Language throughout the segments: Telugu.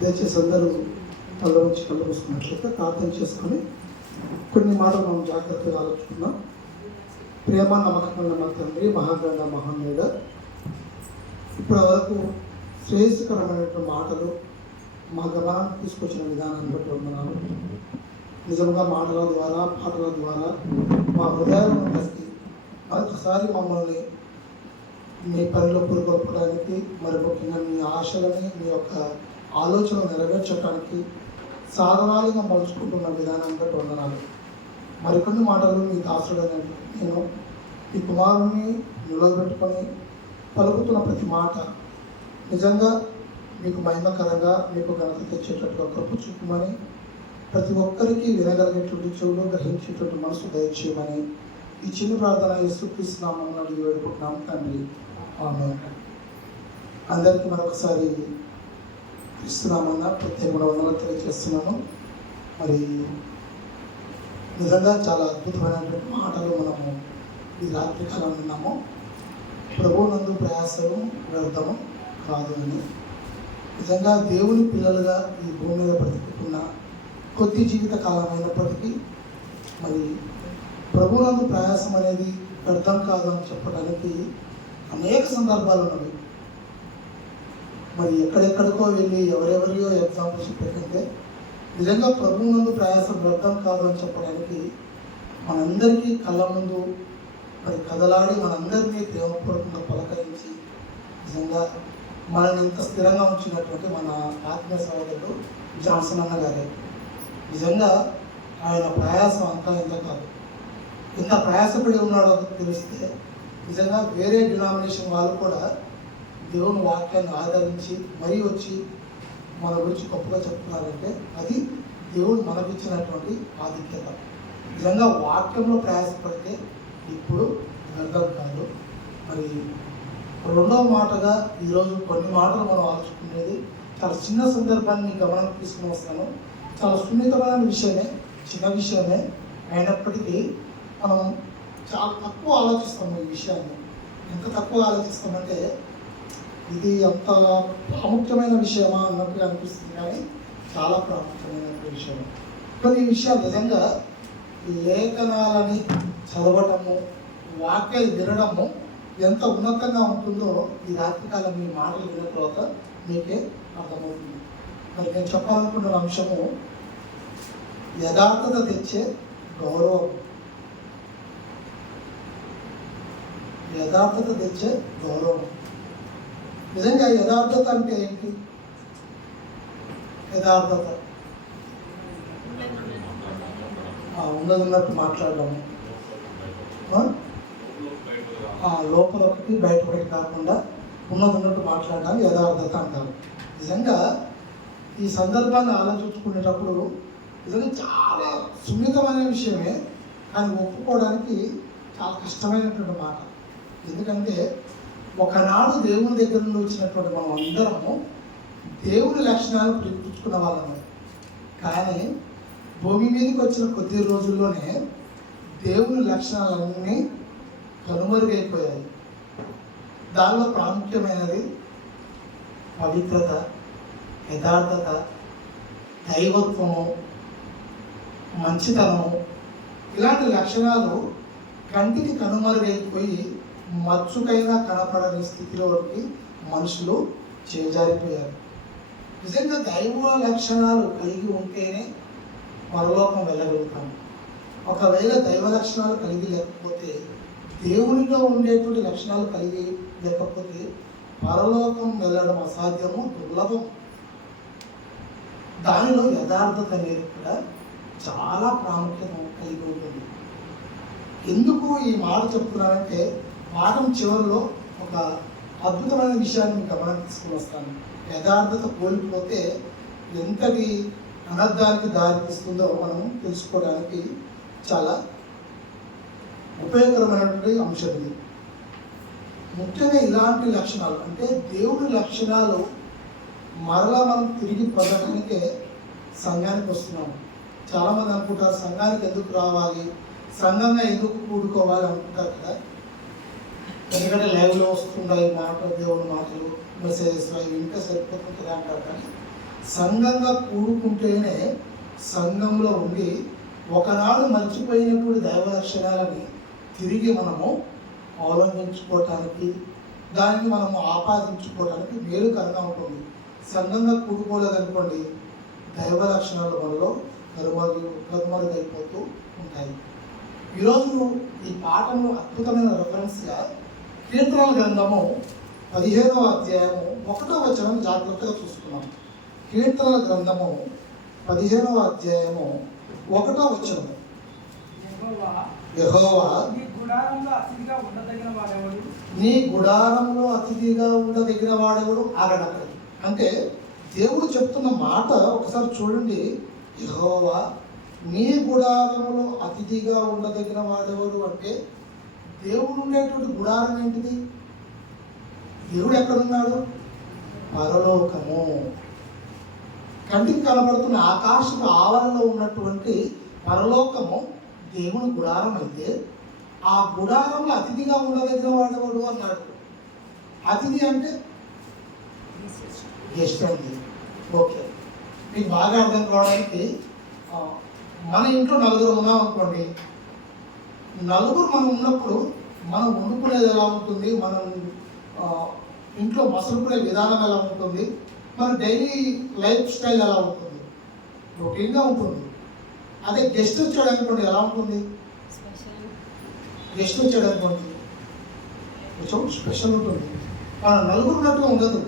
దయచేసి అందరూ కళ్ళ నుంచి కళ్ళు మూసుకున్నట్లయితే ప్రార్థన చేసుకొని కొన్ని మాటలు మనం జాగ్రత్తగా ఆలోచుకుందాం. ప్రేమ నమ్మకమైన మా తండ్రి, మహాగణ మహాన్యుడ, ఇప్పటి వరకు శ్రేయస్కరమైనటువంటి మాటలు మా గమనానికి తీసుకొచ్చిన విధానాన్ని బట్టి వందనాలు. నిజంగా మాటల ద్వారా, పాటల ద్వారా మా హృదయాలను బట్టి మరొకసారి మమ్మల్ని మీ పనిలో పురుగొల్పడానికి, మరి ముఖ్యంగా మీ ఆశలని, మీ యొక్క ఆలోచన నెరవేర్చడానికి సాధనాలుగా మలుచుకుంటున్న విధానాన్ని బట్టి వందనాలు. మరికొన్ని మాటలు మీ దాసుడైన నేను ఈ కుమారుని నిలబెట్టుకొని పలుకుతున్న ప్రతి మాట నిజంగా మీకు మహిమకరంగా, మీకు ఘనత తెచ్చేటట్టుగా కృప చూపమని, ప్రతి ఒక్కరికి వినగలిగేటువంటి చెవులు, గ్రహించేటువంటి మనసు దయచేయమని ఈ చిన్న ప్రార్థన యేసుక్రీస్తు నామమున అడిగి వేడుకుంటున్నాం తండ్రి, ఆమేన్. అందరికీ మరొకసారి క్రీస్తునామమున ప్రత్యేకమైన వందనాలు తెలియజేస్తున్నాను. మరి నిజంగా చాలా అద్భుతమైనటువంటి మాటలు మనము ఈ రాత్రి కాలం విన్నాము. ప్రభువునందు ప్రయాసము వ్యర్థము కాదు అని. నిజంగా దేవుని పిల్లలుగా ఈ భూమి మీద బ్రతుకుతున్న కొద్ది జీవిత కాలం అయినప్పటికీ మరి ప్రభువునందు ప్రయాసం అనేది వ్యర్థం కాదు అని చెప్పడానికి అనేక సందర్భాలు ఉన్నవి. మరి ఎక్కడెక్కడికో వెళ్ళి ఎవరెవరియో ఎగ్జాంపుల్స్ చెప్పేకంటే నిజంగా ప్రభువునందు ప్రయాసం వ్యర్థం కాదు అని చెప్పడానికి మనందరికీ కళ్ళ ముందు మరి కదలాడి మనందరినీ ప్రేమపూర్వకంగా పలకరించి నిజంగా మనల్ని ఇంత స్థిరంగా ఉంచినటువంటి మన ఆత్మీయ సహోదరుడు జాన్సన్ అన్న గారే. నిజంగా ఆయన ప్రయాసం అంతా ఇంత కాదు, ఎంత ప్రయాసపడి ఉన్నాడో తెలిస్తే నిజంగా వేరే డినామినేషన్ వాళ్ళు కూడా దేవుని వాక్యాన్ని ఆదరించి మరీ వచ్చి మన గురించి గొప్పగా చెప్తున్నారంటే అది దేవుడు మనకిచ్చినటువంటి ఆధిక్యత. నిజంగా వాక్యంలో ప్రయాసపడితే ఇప్పుడు వ్యర్థం కాదు. మరి రెండవ మాటగా ఈరోజు కొన్ని మాటలు మనం ఆలోచుకునేది చాలా చిన్న సందర్భాన్ని గమనానికి తీసుకుని వస్తాను. చాలా సున్నితమైన విషయమే, చిన్న విషయమే అయినప్పటికీ మనం చాలా తక్కువ ఆలోచిస్తాము ఈ విషయాన్ని. ఎంత తక్కువ ఆలోచిస్తామంటే ఇది అంత ప్రాముఖ్యమైన విషయమా అన్నట్టుగా అనిపిస్తుంది, కానీ చాలా ప్రాముఖ్యమైన విషయం. కొన్ని విషయాలు నిజంగా లేఖనాలని చదవటము, వాక్యాలు వినడము ఎంత ఉన్నతంగా ఉంటుందో ఈ రాత్రికాలం మీ మాటలు విన్న తర్వాత మీకే అర్థమవుతుంది. మరి నేను చెప్పాలనుకున్న అంశము యథార్థత తెచ్చే గౌరవం. యథార్థత తెచ్చే గౌరవం. నిజంగా యథార్థత అంటే ఏంటి? యథార్థత ఉన్నదిన్నట్టు మాట్లాడడము, లోపల ఒకటి బయట ఒకటి కాకుండా ఉన్నదిన్నట్టు మాట్లాడడానికి యథార్థత అంటారు. నిజంగా ఈ సందర్భాన్ని ఆలోచించుకునేటప్పుడు నిజంగా చాలా సున్నితమైన విషయమే, కానీ ఒప్పుకోవడానికి చాలా కష్టమైనటువంటి మాట. ఎందుకంటే ఒకనాడు దేవుని దగ్గర నుండి వచ్చినటువంటి మనం అందరము దేవుని లక్షణాలు పిలిపించుకున్న వాళ్ళము, కానీ భూమి మీదకి వచ్చిన కొద్ది రోజుల్లోనే దేవుని లక్షణాలన్నీ కనుమరుగైపోయాయి. దానిలో ప్రాముఖ్యమైనది పవిత్రత, యథార్థత, దైవత్వము, మంచితనము. ఇలాంటి లక్షణాలు కంటికి కనుమరుగైపోయి మచ్చుకైనా కనపడని స్థితిలోకి మనుషులు చేజారిపోయారు. నిజంగా దైవ లక్షణాలు కలిగి ఉంటేనే పరలోకం వెళ్ళగలుగుతాము. ఒకవేళ దైవ లక్షణాలు కలిగి లేకపోతే, దేవునిలో ఉండేటువంటి లక్షణాలు కలిగి లేకపోతే పరలోకం వెళ్ళడం అసాధ్యము, దుర్లభం. దానిలో యథార్థత అనేది కూడా చాలా ప్రాముఖ్యత కలిగి ఉంటుంది. ఎందుకు ఈ మాట చెప్తున్నానంటే పాఠం చివరిలో ఒక అద్భుతమైన విషయాన్ని మీకు గమనానికి తీసుకుని వస్తాను. యథార్థత కోల్పోతే ఎంతటి అనర్థానికి దారితీస్తుందో మనం తెలుసుకోవడానికి చాలా ఉపయోగకరమైనటువంటి అంశం ఇది. ముఖ్యంగా ఇలాంటి లక్షణాలు అంటే దేవుని లక్షణాలు మరలా మనం తిరిగి పొందడానికే సంఘానికి వస్తున్నాము. చాలామంది అనుకుంటారు సంఘానికి ఎందుకు రావాలి, సంఘంగా ఎందుకు కూడుకోవాలి అనుకుంటారు కదా. ఎందుకంటే లైవ్లో వస్తుంటాయి మాటలు, దేవుని మాటలు, మెసేజెస్ అవి వింటే సరిపోతుంది కదా అంటారు. కానీ సంఘంగా కూడుకుంటేనే సంఘంలో ఉండి ఒకనాడు మర్చిపోయినటువంటి దైవ లక్షణాలని తిరిగి మనము అవలంబించుకోవటానికి, దానిని మనము ఆపాదించుకోవటానికి మేలుకరంగా ఉంటుంది. సంఘంగా కూడుకోలేదనుకోండి, దైవ లక్షణాలు మనలో కనుమరుగైపోతూ ఉంటాయి. ఈరోజు ఈ పాఠంలో అద్భుతమైన రెఫరెన్స్గా కీర్తనల గ్రంథము 15వ అధ్యాయము 1వ వచనం జాగ్రత్తగా చూసుకున్నాం. కీర్తనల గ్రంథము 15వ అధ్యాయము 1వ వచనం, యెహోవా నీ గుడారంలో అతిథిగా ఉండదగిన వాడెవడు. ఆగడక్కడ అంటే దేవుడు చెప్తున్న మాట ఒకసారి చూడండి. యెహోవా నీ గుడారంలో అతిథిగా ఉండదగిన వాడెవడు అంటే దేవుడు ఉండేటువంటి గుడారం ఏంటిది? దేవుడు ఎక్కడున్నాడు? పరలోకము. కంటికి కనబడుతున్న ఆకాశపు ఆవరణలో ఉన్నటువంటి పరలోకము దేవుని గుడారం అయితే, ఆ గుడారంలో అతిథిగా ఉండదగిన వాడెవడు అన్నాడు. అతిథి అంటే గెస్ట్ అండి. ఓకే, మీకు బాగా అర్థం కావడానికి మన ఇంట్లో నలుగురు ఉన్నాం అనుకోండి. నలుగురు మనం ఉన్నప్పుడు మనం వండుకునేది ఎలా ఉంటుంది, మనం ఇంట్లో మసులుకునే విధానం ఎలా ఉంటుంది, మన డైలీ లైఫ్ స్టైల్ ఎలా ఉంటుంది, రొటీన్గా ఉంటుంది. అదే గెస్ట్ వచ్చాడు అనుకోండి, ఎలా ఉంటుంది? గెస్ట్ వచ్చాడు అనుకోండి కొంచెం స్పెషల్ ఉంటుంది. మన నలుగురు ఉన్నట్టుగా ఉండదు,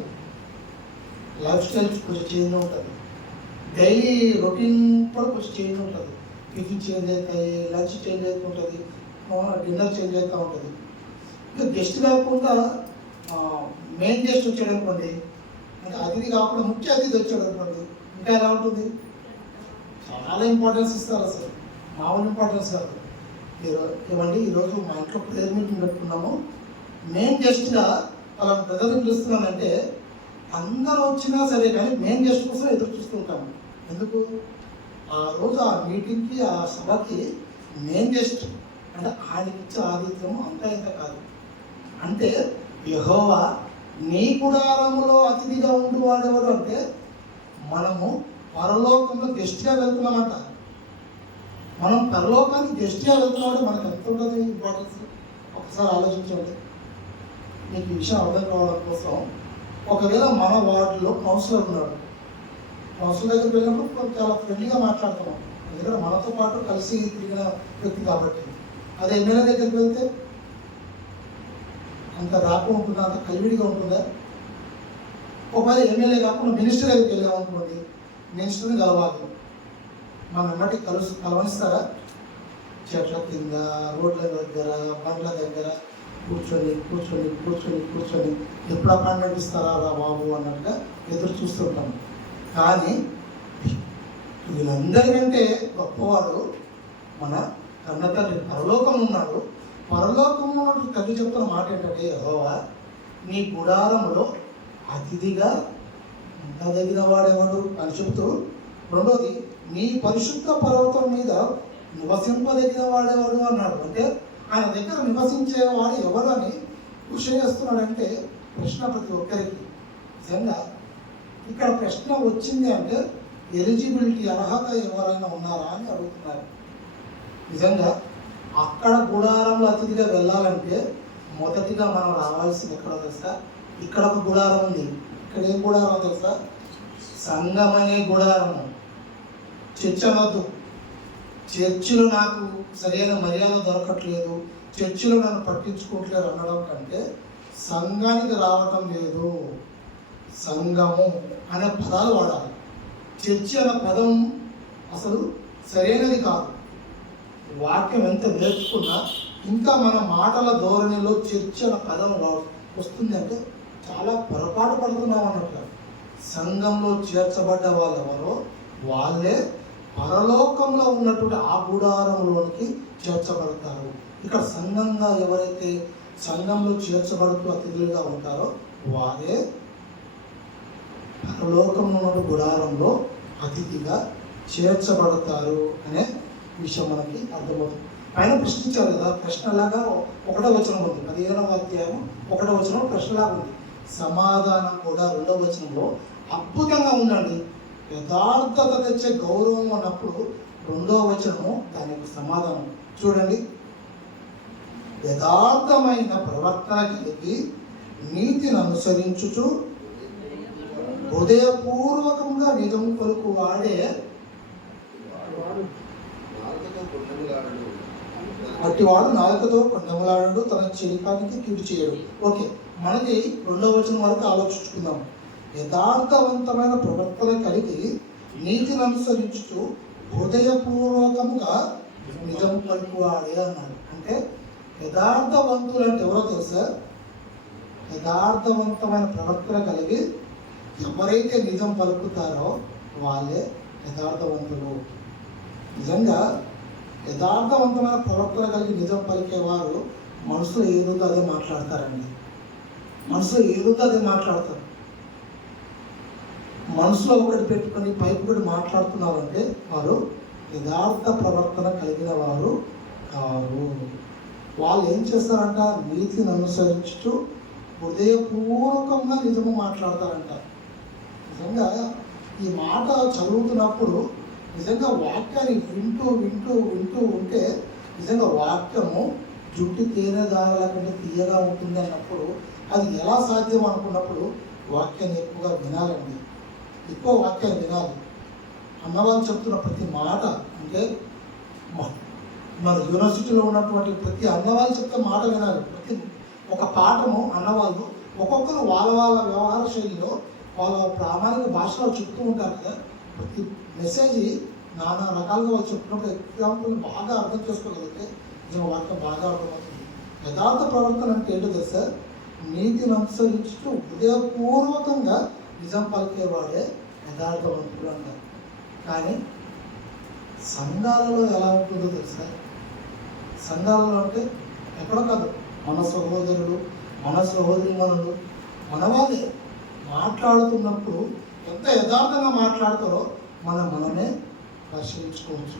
లైఫ్ స్టైల్ కొంచెం చేంజ్ ఉంటుంది, డైలీ రొటీన్ కూడా కొంచెం చేంజ్ ఉంటుంది. టిఫిన్ చేంజ్ అవుతాయి, లంచ్ చేంజ్ అవుతూ ఉంటుంది, డిన్నర్ చేంజ్ అవుతూ ఉంటుంది. ఇంకా గెస్ట్ కాకుండా మెయిన్ గెస్ట్ వచ్చాడు అనుకోండి, ఇంకా అతిథి కాకుండా ముఖ్య అతిథి వచ్చాడు అనుకోండి, ఇంకా ఎలా ఉంటుంది? చాలా ఇంపార్టెన్స్ ఇస్తారు, అసలు మామూలు ఇంపార్టెన్స్ కాదు. ఏమండి ఈరోజు మా ఇంట్లో ప్రేయర్ మీటింగ్ పెట్టుకున్నాము, మెయిన్ గెస్ట్గా వాళ్ళని బ్రదర్ని పిలుస్తున్నానంటే అందరూ వచ్చినా సరే కానీ మెయిన్ గెస్ట్ కోసం ఎదురు చూస్తుంటాము. ఎందుకు? ఆ రోజు ఆ మీటింగ్కి, ఆ సభకి మెయిన్ గెస్ట్ అంటే ఆయనకి ఇచ్చే ఆతిథ్యం అంతా ఇంత కాదు. అంటే యెహోవా నీ గుడారములో అతిథిగా ఉండి వాడేవాడు అంటే మనము పరలోకంలో గెస్ట్గా వెళ్తున్నామంట. మనం పరలోకానికి గెస్ట్గా వెళ్తున్నామంటే మనకు ఎంత ఉంటుంది ఇంపార్టెన్స్ ఒకసారి ఆలోచించండి. మీకు ఈ విషయం అర్థం కావడం కోసం, ఒకవేళ మన వార్డులో కౌన్సిలర్ ఉన్నాడు, కౌన్సిలర్ దగ్గరికి వెళ్ళినప్పుడు చాలా ఫ్రెండ్లీగా మాట్లాడుతున్నాం, ఎందుకంటే మనతో పాటు కలిసి తిరిగిన వ్యక్తి కాబట్టి. అదే ఎమ్మెల్యే దగ్గరికి వెళ్తే అంత రాక ఉంటుందా, అంత కలివిడిగా ఉంటుందా? ఒకవేళ ఎమ్మెల్యే కాకుండా మినిస్టర్ దగ్గరికి వెళ్ళామనుకోండి, మినిస్టర్ని కలవాలి, మన ఎమ్మటి కలవనిస్తారా? చెట్ల కింద, రోడ్ల దగ్గర, బండ్ల దగ్గర కూర్చొని కూర్చొని కూర్చొని కూర్చొని ఎప్పుడు అపాయింట్మెంట్ ఇస్తారా రా బాబు అన్నట్టుగా ఎదురు చూస్తుంటాం. కానీ వీళ్ళందరికంటే గొప్పవాడు మన కన్న తండ్రి పరలోకం ఉన్నాడు. పరలోకం ఉన్నట్టు తల్లి చెప్తున్న మాట ఏంటంటే, యెహోవా నీ గుడారంలో అతిథిగా ఉండదగిన వాడేవాడు అని చెబుతూ, రెండోది నీ పరిశుద్ధ పర్వతం మీద నివసింపదగిన వాడేవాడు అన్నాడు. అంటే ఆయన దగ్గర నివసించేవాడు ఎవరు అని కృషి చేస్తున్నాడంటే ప్రశ్న ప్రతి ఒక్కరికి. నిజంగా ఇక్కడ ప్రశ్న వచ్చింది అంటే ఎలిజిబిలిటీ, అర్హత ఎవరైనా ఉన్నారా అని అడుగుతున్నారు. నిజంగా అక్కడ గుడారంలో అతిథిగా వెళ్ళాలంటే మొదటిగా మనం రావాల్సింది ఎక్కడో తెలుసా? ఇక్కడ ఒక గుడారం ఉంది. ఇక్కడ ఏం గుడారం తెలుసా? సంఘం అనే గుడారము. చర్చ అనొద్దు. చర్చిలో నాకు సరైన మర్యాద దొరకట్లేదు, చర్చిలో నన్ను పట్టించుకోవట్లేదు అనడం కంటే సంఘానికి రావటం లేదు, సంఘము అనే పదాలు వాడాలి. చర్చి అనే పదం అసలు సరైనది కాదు. వాక్యం ఎంత నేర్చుకున్నా ఇంకా మన మాటల ధోరణిలో చర్చి అనే పదం వస్తుంది అంటే చాలా పొరపాటు పడుతున్నాం అన్నట్లు. సంఘంలో చేర్చబడ్డ వాళ్ళు ఎవరో వాళ్ళే పరలోకంలో ఉన్నటువంటి ఆ గుడారంలోనికి చేర్చబడతారు. ఇక్కడ సంఘంగా ఎవరైతే సంఘంలో చేర్చబడుతూ అతిథులుగా ఉంటారో వారే పరలోకంలో ఉన్న గుడారంలో అతిథిగా చేర్చబడతారు అనే విషయం మనకి అర్థమవుతుంది. పైన ప్రశ్నించారు కదా, ప్రశ్నలాగా 1వ వచనం ఉంది, 15వ అధ్యాయం 1వ వచనం ప్రశ్నలాగా ఉంది. సమాధానం కూడా 2వ వచనంలో అద్భుతంగా ఉందండి. యథార్థత తెచ్చే గౌరవం అన్నప్పుడు రెండవ వచనము దానికి సమాధానం చూడండి. యథార్థమైన ప్రవర్తన కలిగి నీతిని అనుసరించుచు హృదయపూర్వకంగా నిజం పలుకు వాడే అట్టివాడు నాలుకతో కొండములాడు, తన చిలికానికి కీడు చేయడు. ఓకే, మనకి రెండవ వచనం వరకు ఆలోచించుకుందాం. యథార్థవంతమైన ప్రవర్తన కలిగి నీతిని అనుసరించుతూ హృదయపూర్వకంగా నిజం పలుకువాడే అన్నాడు. అంటే యథార్థవంతులు అంటే ఎవరో తెలుసా? యథార్థవంతమైన ప్రవర్తన కలిగి ఎవరైతే నిజం పలుకుతారో వాళ్ళే యథార్థవంతులు. నిజంగా యథార్థవంతమైన ప్రవర్తన కలిగి నిజం పలికేవారు మనసులో ఏదుందో అదే మాట్లాడతారండి. మనసులో ఏదుందో అదే మాట్లాడతారు. మనసులో ఒకటి పెట్టుకొని పైపు ఒకటి మాట్లాడుతున్నారంటే వారు యథార్థ ప్రవర్తన కలిగిన వారు కారు. వాళ్ళు ఏం చేస్తారంట? నీతిని అనుసరించుతూ హృదయపూర్వకంగా నిజము మాట్లాడతారంట. నిజంగా ఈ మాట చదువుతున్నప్పుడు నిజంగా వాక్యాన్ని వింటూ వింటూ వింటూ ఉంటే నిజంగా వాక్యము జుట్టు తేనె దారాల కంటే తీయగా ఉంటుంది అన్నప్పుడు అది ఎలా సాధ్యం అనుకున్నప్పుడు వాక్యాన్ని ఎక్కువగా వినాలండి. ఎక్కువ వాక్యాన్ని వినాలి. అన్నవాళ్ళు చెప్తున్న ప్రతి మాట, అంటే మన యూనివర్సిటీలో ఉన్నటువంటి ప్రతి అన్నవాళ్ళు చెప్తే మాట వినాలి. ప్రతి ఒక పాఠము అన్నవాళ్ళు ఒక్కొక్కరు వాళ్ళ వాళ్ళ వ్యవహార శైలిలో వాళ్ళ ప్రామాణిక భాషలో చెప్తూ ఉంటారు కదా. ప్రతి మెసేజ్ నానా రకాలుగా వాళ్ళు చెప్తున్నప్పుడు ఎగ్జాంపుల్ బాగా అర్థం చేసుకోగలిగితే నిజంగా వాక్యం బాగా అర్థమవుతుంది. యథార్థ ప్రవర్తన అంటే ఏంటో తెలుసా? నీతిని అనుసరించుతూ హృదయపూర్వకంగా నిజం పలికేవాడే యథార్థవంతుడు అంటారు. కానీ సంఘాలలో ఎలా ఉంటుందో తెలుసా? సంఘాలలో అంటే ఎక్కడో కాదు, మన సహోదరులు మన సహోదరిమణులు మన వాళ్ళే మాట్లాడుతున్నప్పుడు ఎంత యథార్థంగా మాట్లాడతారో మనమే పరిశీలించుకోవచ్చు.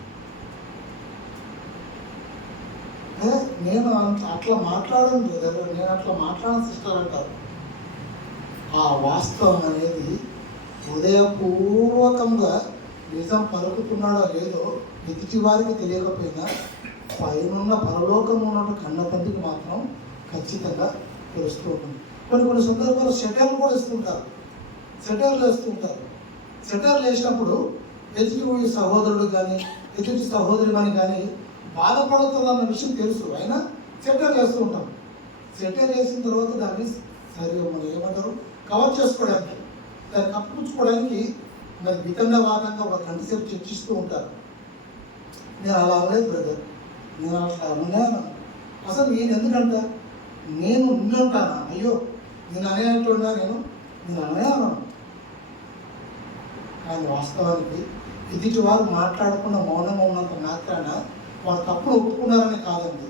నేను అట్లా మాట్లాడను బ్రదర్, నేను అట్లా మాట్లాడను సిస్టర్ అంటారు. ఆ వాస్తవం అనేది హృదయపూర్వకంగా నిజం పలుకుతున్నాడో లేదో ఎదుటి వారికి తెలియకపోయినా పైనున్న పరలోకంలో ఉన్న కన్న తండ్రికి మాత్రం ఖచ్చితంగా తెలుస్తూ ఉంటుంది. కొన్ని సందర్భాల్లో సెటర్లు కూడా ఇస్తుంటారు, సెటర్లు వేస్తుంటారు. సెటర్లు వేసినప్పుడు ఎదుటి సహోదరుడు కానీ ఎదుటి సహోదరి అని కానీ బాధపడుతుందన్న విషయం తెలుసు, అయినా సెటర్లు వేస్తూ ఉంటాం. సెటర్ వేసిన తర్వాత దాన్ని సరిగా మనం ఏమంటారు కవర్ చేసుకోవడానికి, దాన్ని కప్పుపుచ్చుకోవడానికి మరి వితండవాదంగా ఒక గంట సేపు చర్చిస్తూ ఉంటారు. నేను అలా అనలేదు బ్రదర్, నేను అట్లా అన్నాను. అసలు నేను ఎందుకంట నేను నిన్నంటానా? అయ్యో నేను అనేట్టున్నా, నేను అనేను. కానీ వాస్తవానికి ఎదుటి వారు మాట్లాడకుండా మౌనంగా ఉన్నంత మాత్రాన వారు తప్పులు ఒప్పుకున్నారని కాదండి.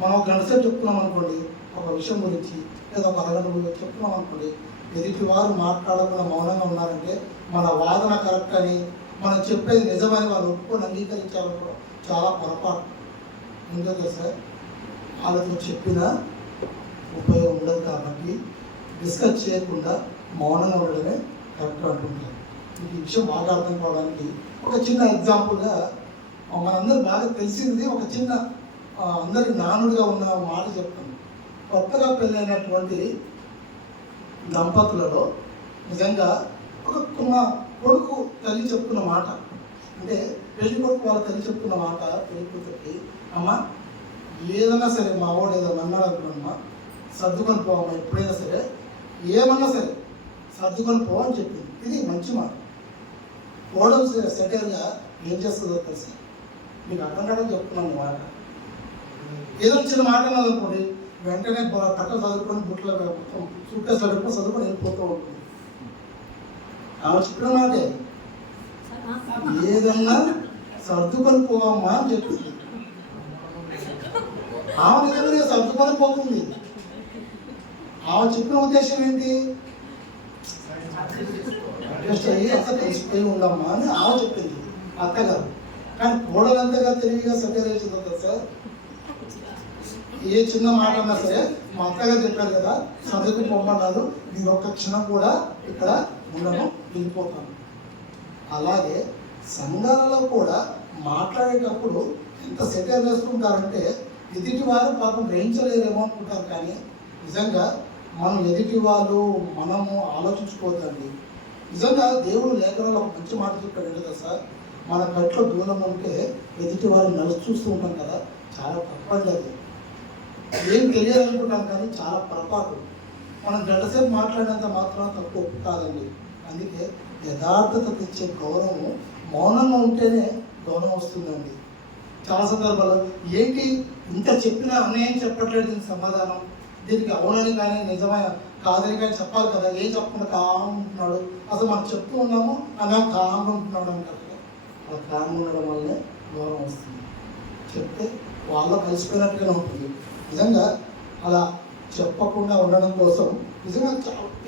మనం ఒక గంట సేపు చెప్తున్నాం అనుకోండి ఒక విషయం గురించి, లేదా ఒక అరగంట చెప్తున్నాం అనుకోండి, ఎదుటి వారు మాట్లాడకుండా మౌనంగా ఉన్నారంటే మన వాదన కరెక్ట్ అని, మనం చెప్పేది నిజమని వాళ్ళు ఒప్పుకొని అంగీకరించాలనుకోవడం చాలా పొరపాటు. ఎందుకంటే తెలుసా, వాళ్ళతో చెప్పిన ఉపయోగం ఉండదు. కాబట్టి డిస్కస్ చేయకుండా మౌనంగా ఉండడమే కరెక్ట్ అంటుంటారు. మీకు ఈ విషయం బాగా అర్థం కావడానికి ఒక చిన్న ఎగ్జాంపుల్గా మనందరూ బాగా తెలిసింది ఒక చిన్న అందరి నానుడిగా ఉన్న మాట చెప్తాను. కొత్తగా పెళ్ళైనటువంటి దంపతులలో నిజంగా ఒక కొడుకు తల్లి చెప్తున్న మాట, అంటే పెళ్లి కొడుకు వాళ్ళ తల్లి చెప్తున్న మాట పెళ్లి కూతురికి, అమ్మ ఏదైనా సరే మా వాడు ఏదైనా అన్నాడు అనుకున్నామ్మా, సర్దుకొని పోవమ్మా, ఎప్పుడైనా సరే ఏమన్నా సరే సర్దుకొని పోవని చెప్పింది. ఇది మంచి మాట. కోడలు సెటర్గా ఏం చేస్తుందో తెలుసు, మీకు అర్థం కావడం చెప్తున్నాను మాట. ఏదో చిన్న మాట అన్నది అనుకోండి, వెంటనే కట్టలు చదువుకొని బుట్లో సూట్కేస్ పెట్టుకొని చదువుకొని వెళ్ళిపోతూ ఉంటుంది. ఆమె చెప్పిన మాటే ఏదన్నా సర్దుకొని పోవమ్మా అని చెప్పింది. ఆమె నిజంగా సర్దుకొని పోతుంది. ఆమె చెప్పిన ఉద్దేశం ఏంటి? అడ్జస్ట్ అయ్యి అసలు కలిసిపోయి ఉండమ్మా అని ఆమె చెప్పింది అత్తగారు. కానీ కోడలంతగా తెలివిగా సత్యరేసిందో కదా సార్, ఏ చిన్న మాట అన్నా సరే మా అత్తగారు చెప్పారు కదా సర్దుకు పొమ్మన్నారు, మీరు ఒక్క క్షణం కూడా ఇక్కడ ఉండను, వెళ్ళిపోతాను. అలాగే సంఘాలలో కూడా మాట్లాడేటప్పుడు ఎంత సెటర్ వేసుకుంటారంటే ఎదుటి వారు పాపం గ్రహించలేరేమో అనుకుంటారు. కానీ నిజంగా మనం ఎదుటి వాళ్ళు మనము ఆలోచించుకోవద్దండి. నిజంగా దేవుడు లేఖనంలో ఒక మంచి మాట చెప్పాడు కదా సార్, మన కట్లో దూరం ఉంటే ఎదుటి వాళ్ళు నలుసు చూస్తూ ఉంటాం కదా, చాలా తప్పండి అది. ఏం తెలియాలనుకుంటాం కానీ చాలా పొరపాటు. మనం గంటసేపు మాట్లాడినంత మాత్రం తప్పు ఒప్పు కాదండి. అందుకే యథార్థత తెచ్చే గౌరవం మౌనంగా ఉంటేనే గౌరవం వస్తుందండి. చాలా సందర్భాల్లో ఏంటి ఇంకా చెప్పినా అన్యాయం చెప్పట్లేదు దీనికి సమాధానం, దీనికి అవునని కానీ నిజమైన కాదని కానీ చెప్పాలి కదా, ఏం చెప్పకుండా కామ్ ఉంటున్నాడు, అసలు మనం చెప్తూ ఉన్నాము అలా కామ్గా ఉంటున్నాడు అంటారు. అలా కామ్గా ఉండడం వల్లే గౌరవం వస్తుంది. చెప్తే వాళ్ళు కలిసిపోయినట్టుగానే ఉంటుంది. నిజంగా అలా చెప్పకుండా ఉండడం కోసం నిజంగా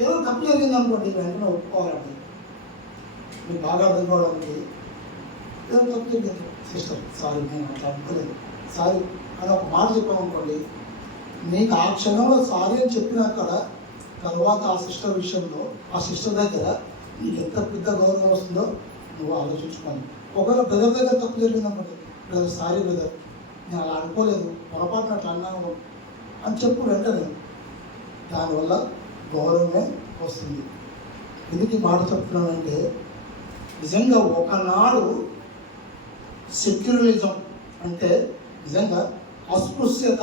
ఏదో తప్పు జరిగింది అనుకోండి, వెంటనే ఒప్పుకోవాలండి. మీకు బాగా అర్థం కావడానికి ఏదో తప్పు జరిగింది సిస్టర్, సారీ నేను అట్లా అనుకోలేదు, సారీ అని ఒక మాట చెప్పామనుకోండి, నీకు ఆ క్షణంలో సారీ అని చెప్పినాక తర్వాత ఆ సిస్టర్ విషయంలో ఆ సిస్టర్ దగ్గర నీకు ఎంత పెద్ద గౌరవం వస్తుందో నువ్వు ఆలోచించుకోవాలి. ఒకవేళ బ్రదర్ దగ్గర తప్పు జరిగింది అనుకోండి, బ్రదర్ సారీ బ్రదర్, నేను అలా అనుకోలేదు, పొరపాటున అట్లా అన్నాను అని చెప్పు వెంటనే. దానివల్ల గౌరవమే వస్తుంది. ఎందుకు ఈ మాట చెప్తున్నానంటే నిజంగా ఒకనాడు సెక్యులరిజం అంటే నిజంగా అస్పృశ్యత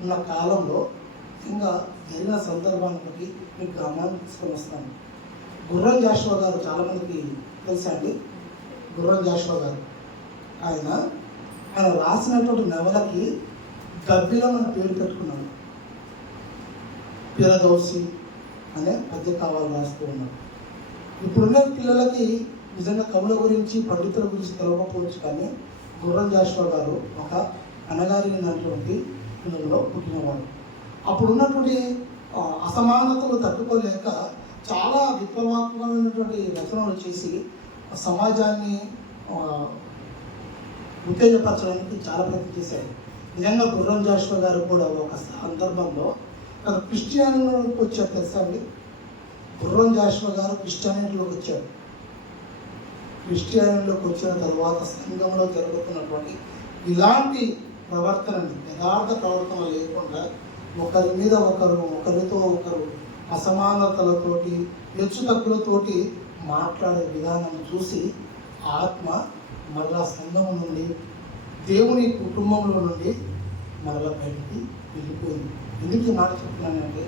ఉన్న కాలంలో నిజంగా జరిగిన సందర్భాన్ని బట్టి మీకు గమనాన్ని తీసుకొని వస్తాను. గుర్రం జాషువా గారు చాలామందికి తెలుసా అండి. గుర్రం జాషువా గారు ఆయన రాసినటువంటి నవలకి గబ్బిలం అని పేరు పెట్టుకున్నాడు. పిరదౌసి అనే పద్య కావాలు రాస్తూ ఉన్నాడు. ఇప్పుడున్న పిల్లలకి నిజంగా కవుల గురించి పండితుల గురించి తెలవకపోవచ్చు, కానీ గుర్రం జాషువా గారు ఒక అనగారినటువంటి పిల్లల్లో పుట్టినవాడు. అప్పుడున్నటువంటి అసమానతలు తట్టుకోలేక చాలా విప్లవాత్మకమైనటువంటి రచనలు చేసి సమాజాన్ని ఉత్తేజపరచడానికి చాలా ప్రయత్నం చేశారు. నిజంగా గుర్రం జాషువా గారు కూడా ఒక సందర్భంలో క్రిస్టియానిటీలోకి వచ్చారు తెలుసా అండి. గుర్రం జాషువా గారు క్రిస్టియానిటీలోకి వచ్చారు. క్రిస్టియానిటీలోకి వచ్చిన తర్వాత సంఘంలో జరుగుతున్నటువంటి ఇలాంటి ప్రవర్తనని, యథార్థ ప్రవర్తన లేకుండా ఒకరి మీద ఒకరు, ఒకరితో ఒకరు అసమానతలతోటి, హెచ్చు తగ్గులతోటి మాట్లాడే విధానాన్ని చూసి ఆత్మ మరలా సంఘం నుండి, దేవుని కుటుంబంలో నుండి మరలా బయటికి వెళ్ళిపోయింది. ఎందుకు ఈ మాట చెప్తున్నానంటే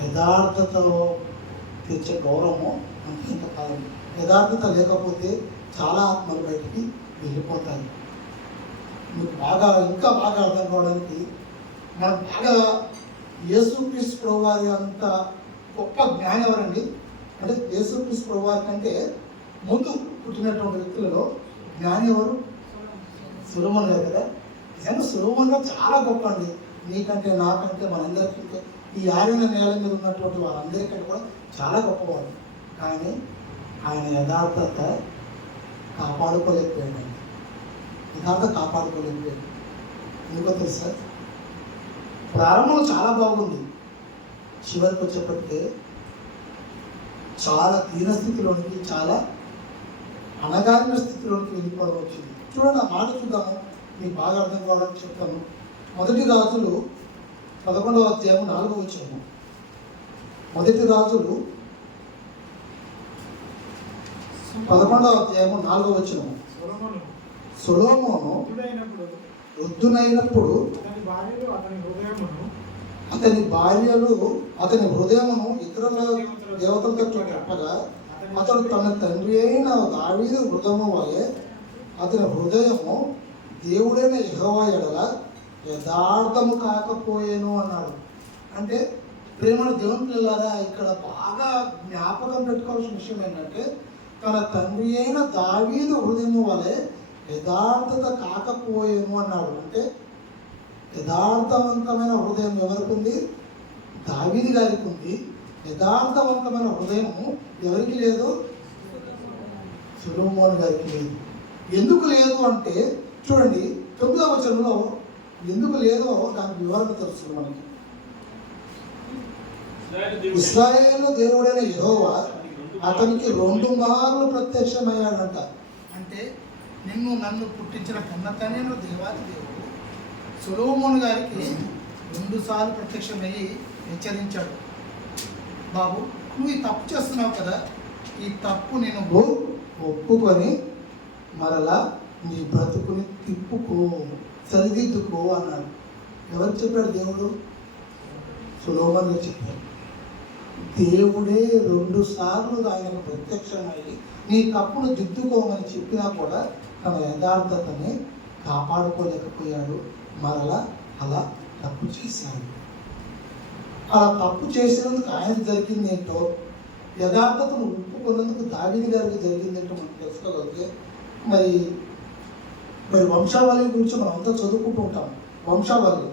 యథార్థతలో తెచ్చే గౌరవం అంత కాదు. యథార్థత లేకపోతే చాలా ఆత్మలు బయటికి వెళ్ళిపోతాయి. మీకు ఇంకా బాగా అర్థం కావడానికి మనం బాగా యేసుక్రీస్తు ప్రభువారి అంత గొప్ప జ్ఞానం ఎవరండి అంటే, యేసుక్రీస్తు ప్రభువారి కంటే ముందు పుట్టినటువంటి వ్యక్తులలో జ్ఞాని ఎవరు? సొలొమోను గారు కదా. నిజంగా సొలొమోను గారు చాలా గొప్ప అండి. నీకంటే నాకంటే మనందరికంటే ఈ ఆరిన నేల మీద ఉన్నటువంటి వారందరికంటే కూడా చాలా గొప్పవాడు. కానీ ఆయన యథార్థత కాపాడుకోలేకపోయాడు. ఎందుకో తెలుసా, ప్రారంభంలో చాలా బాగుంది, చివరికి వచ్చేప్పటికే చాలా దీనస్థితిలోనికి, చాలా అణగారిన స్థితిలోనికి వెళ్ళిపోవడం వచ్చింది. చూడండి ఆ మాట చూద్దాము, మీకు బాగా అర్థం కావడానికి చెప్తాను. మొదటి రాజులు 11వ అధ్యాయం 4వ వచనం. మొదటి రాజులు 11వ అధ్యాయం 4వ వచనం. సొలొమోను వృద్ధునైనప్పుడు అతని భార్యలు అతని హృదయమును ఇతరుల దేవతలతో చెప్పగా అతడు తన తండ్రి అయిన దావీదు హృదయము వలె అతని హృదయము దేవుడైన యెహోవా ఎడల యథార్థము కాకపోయేను అన్నాడు. అంటే ప్రేమణ దేవుని పిల్లలారా, ఇక్కడ బాగా జ్ఞాపకం పెట్టుకోవాల్సిన విషయం ఏంటంటే, తన తండ్రి అయిన దావీదు హృదయము వలె యథార్థత కాకపోయేను అన్నాడు. అంటే యథార్థవంతమైన హృదయం ఎవరికి ఉంది? దావీదు గారికి ఉంది. యథార్థవంతమైన హృదయము ఎవరికి లేదు? సొలొమోను గారికి లేదు. ఎందుకు లేదు అంటే చూడండి, 9వ వచనంలో ఎందుకు లేదో దానికి వివరణ తెలుస్తుంది మనకి. ఇశ్రాయేలు దేవుడైన యెహోవా అతనికి 2 మార్లు ప్రత్యక్షమయ్యాడంట. అంటే నన్ను పుట్టించిన కన్నతనేను దేవాది దేవుడు సొలొమోను గారికి 2 సార్లు ప్రత్యక్షమయ్యి హెచ్చరించాడు. బాబు, నువ్వు ఈ తప్పు చేస్తున్నావు కదా, ఈ తప్పు నేను ఒప్పుకొని మరలా నీ బ్రతుకుని తిప్పుకో, సరిదిద్దుకో అన్నాడు. ఎవరు చెప్పాడు? దేవుడు సొలొమోను చెప్పాడు. దేవుడే 2 సార్లు ఆయనకు ప్రత్యక్షమయ్యి నీ తప్పును దిద్దుకోమని చెప్పినా కూడా తన యథార్థతని కాపాడుకోలేకపోయాడు. మరలా అలా తప్పు చేశాడు. అలా తప్పు చేసినందుకు ఆయన జరిగింది ఏంటో, యథార్థతను ఒప్పుకున్నందుకు దావీదు గారికి జరిగింది ఏంటో మనం తెలుసుకోగలిగితే, మరి వంశావళి గురించి మనం అంతా చదువుకుంటూ ఉంటాం. వంశావళి,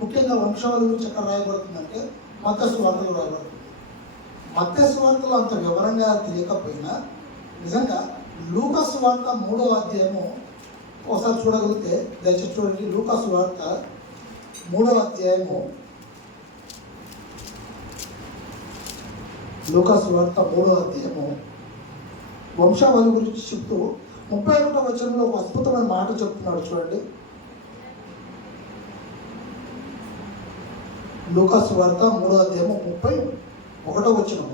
ముఖ్యంగా వంశావళి గురించి ఎక్కడ రాయబడుతుందంటే మత్తయి సువార్తలో రాయబడుతుంది. మత్తయి సువార్తలో అంత వివరంగా తెలియకపోయినా నిజంగా లూకా సువార్త 3వ అధ్యాయము ఒకసారి చూడగలిగితే దయచేసి చూడండి. లూకా సువార్త 3వ అధ్యాయము, లూకా సువార్త 3వ అధ్యాయము వంశావళి గురించి చెప్తూ 31వ వచనంలో ఒక అద్భుతమైన మాట చెప్తున్నాడు. చూడండి, లూకా సువార్త 3వ అధ్యాయము 31వ వచనం.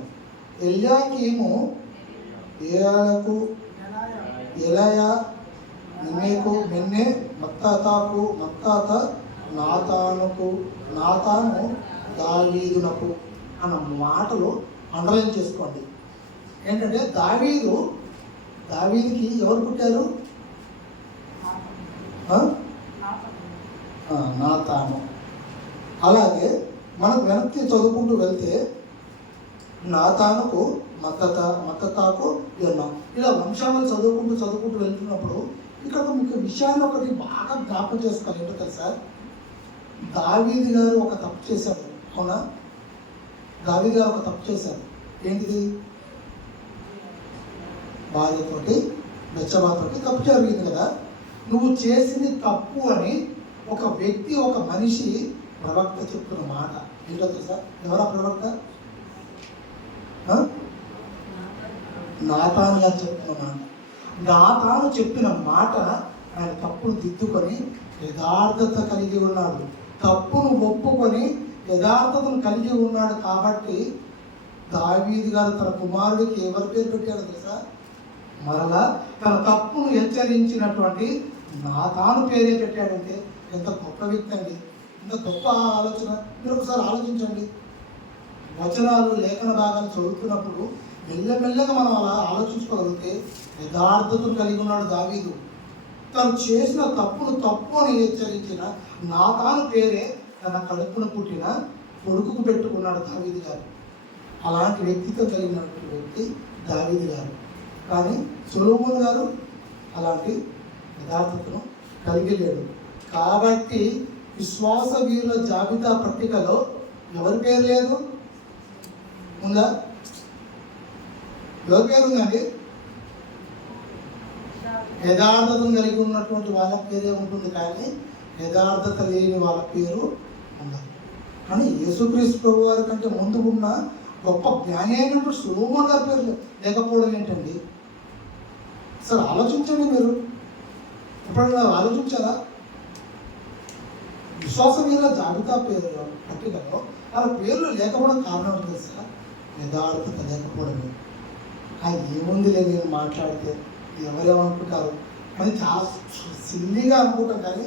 ఎల్యాకీము ఏలాకు, ఎలయా నిన్నేకు, నిన్నే మత్తాతాకు, మత్తాత నాతానుకు, నాతాను దావీదునకు అన్న మాటలు అండర్లైన్ చేసుకోండి. ఏంటంటే దావీదుకి ఎవరు పుట్టారు? నాతాను. అలాగే మనకు వెనక్కి చదువుకుంటూ వెళ్తే నాతానుకు మత్తతాకు యోనాను. ఇలా వంశాలను చదువుకుంటూ వెళ్తున్నప్పుడు ఇక్కడ మీకు విషయాన్ని ఒకటి బాగా జ్ఞాపకం చేసుకోవాలి. ఏంటో తెలుసా? దావీదు గారు ఒక తప్పు చేశారు. అవునా? దావీదు గారు ఒక తప్పు చేశారు. ఏంటిది? భార్యతోటి బెత్షెబాతోటి తప్పు జరిగింది కదా. నువ్వు చేసింది తప్పు అని ఒక వ్యక్తి, ఒక మనిషి, ప్రవక్త చెప్తున్న మాట ఏంటో తెలుసా? ఎవరా ప్రవక్త? నాతాను గారు చెప్తున్న మాట. నాతాను చెప్పిన మాట ఆయన తప్పును దిద్దుకొని యథార్థత కలిగి ఉన్నాడు. తప్పును ఒప్పుకొని యథార్థతను కలిగి ఉన్నాడు. కాబట్టి దావీదు గారు తన కుమారుడికి ఎవరి పేరు పెట్టారు తెలుసా? మరలా తన తప్పును హెచ్చరించినటువంటి నాతాను పేరే పెట్టాడంటే ఎంత గొప్ప వ్యక్తి అండి, ఎంత గొప్ప ఆలోచన. మీరు ఒకసారి ఆలోచించండి. వచనాలు, లేఖన భాగాలు చదువుతున్నప్పుడు మెల్లమెల్లగా మనం అలా ఆలోచించుకోగలిగితే యథార్థతను కలిగి ఉన్నాడు దావీదు. తను చేసిన తప్పును తప్పు అని హెచ్చరించిన నాతాను పేరే తన కడుపున పుట్టిన కొడుకుకు పెట్టుకున్నాడు దావీదు గారు. అలాంటి వ్యక్తిత్వం కలిగినటువంటి వ్యక్తి దావీదు గారు. కానీ సొలొమోను గారు అలాంటి యథార్థతను కలిగి లేడు. కాబట్టి విశ్వాస వీరుల జాబితా పట్టికలో ఎవరి పేరు లేదు? ఉందా? ఎవరి పేరు ఉందండి? యథార్థతను కలిగి ఉన్నటువంటి వాళ్ళ పేరే ఉంటుంది, కానీ యథార్థత లేని వాళ్ళ పేరు ఉండదు. కానీ యేసుక్రీస్తు ప్రభు వారి కంటే ముందు ఉన్న గొప్ప జ్ఞాని అయినప్పుడు సొలొమోను గారి పేరు లేకపోవడం ఏంటండి? అసలు ఆలోచించండి. మీరు ఎప్పుడైనా ఆలోచించారా? విశ్వాస మీద జాబితా పేరు పట్టికలో వాళ్ళ పేర్లు లేకపోవడం కారణం తెలుసా? యథార్థత లేకపోవడమే. ఏముంది లేదు నేను మాట్లాడితే ఎవరేమనుకుంటారు అని చాలా సిల్లీగా అనుకుంటాం. కానీ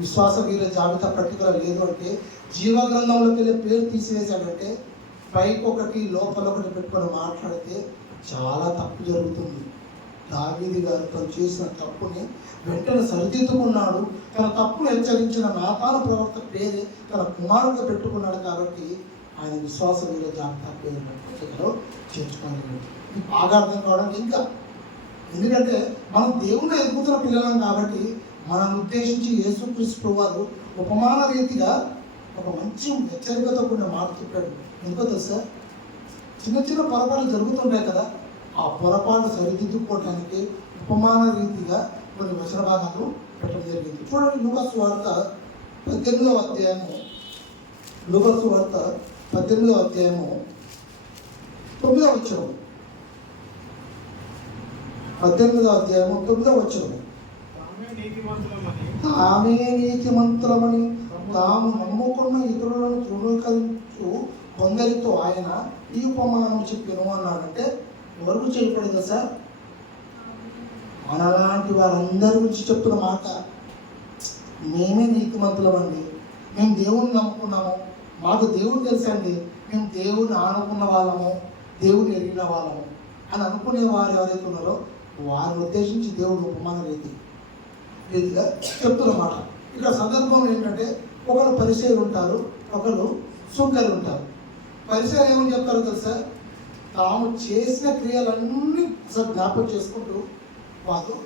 విశ్వాస వీర జాబితా పట్టికలో లేదు అంటే, జీవగ్రంథంలోకి వెళ్ళే పేరు తీసివేశాడంటే, పైకి ఒకటి లోపల ఒకటి పెట్టుకొని మాట్లాడితే చాలా తప్పు జరుగుతుంది. దావీదు గారు తను చేసిన తప్పుని వెంటనే సరిదిద్దుకున్నాడు. తన తప్పును హెచ్చరించిన నాతాను ప్రవక్త పేరే తన కుమారుడిగా పెట్టుకున్నాడు. కాబట్టి ఆయన విశ్వాస వీర జాబితా పేరు పట్టికలో చేర్చుకోలేదు. ఇది బాగా అర్థం కావడానికి ఇంకా, ఎందుకంటే మనం దేవుణ్ణి ఎదుగుతున్న పిల్లలం కాబట్టి మనల్ని ఉద్దేశించి యేసుక్రీస్తు వారు ఉపమాన రీతిగా ఒక మంచి హెచ్చరికతో కూడిన మాట చెప్పాడు. ఎందుకో తెలుసా? చిన్న చిన్న పొరపాట్లు జరుగుతుంటాయి కదా, ఆ పొరపాటు సరిదిద్దుకోవడానికి ఉపమాన రీతిగా కొన్ని వచన భాగాలు పెట్టడం జరిగింది. చూడండి, లూకా సువార్త 18వ అధ్యాయము, లూకా సువార్త 18వ అధ్యాయము 9వ వచనం. 18వ అధ్యాయము 9వ వచనము. తామే నీతిమంతులమని తాము నమ్ముకున్న ఇతరులను తృణీకరించు కొందరితో ఆయన ఈ ఉపమానం చెప్పాను అన్నాడంటే ఎవరికి చేయకూడదు సార్? మనలాంటి వారందరి గురించి చెప్తున్న మాట. మేమే నీతిమంతులమండి, మేము దేవుణ్ణి నమ్ముకున్నాము, మాకు దేవుడు తెలుసండి, మేము దేవుడిని ఆనుకున్న వాళ్ళము, దేవుడిని ఎరిగిన వాళ్ళము అని అనుకునే వారు ఎవరైతే ఉన్నారో వారిని ఉద్దేశించి దేవుడు ఉపమాన రీతిగా చెప్తున్నమాట. ఇక్కడ సందర్భంలో ఏంటంటే ఒకరు పరిచయాలు ఉంటారు, ఒకరు సుంకరు ఉంటారు. పరిచయాలు ఏమని చెప్తారో తెలుసా? తాము చేసిన క్రియలన్నీ అసలు జ్ఞాపకం చేసుకుంటూ వారు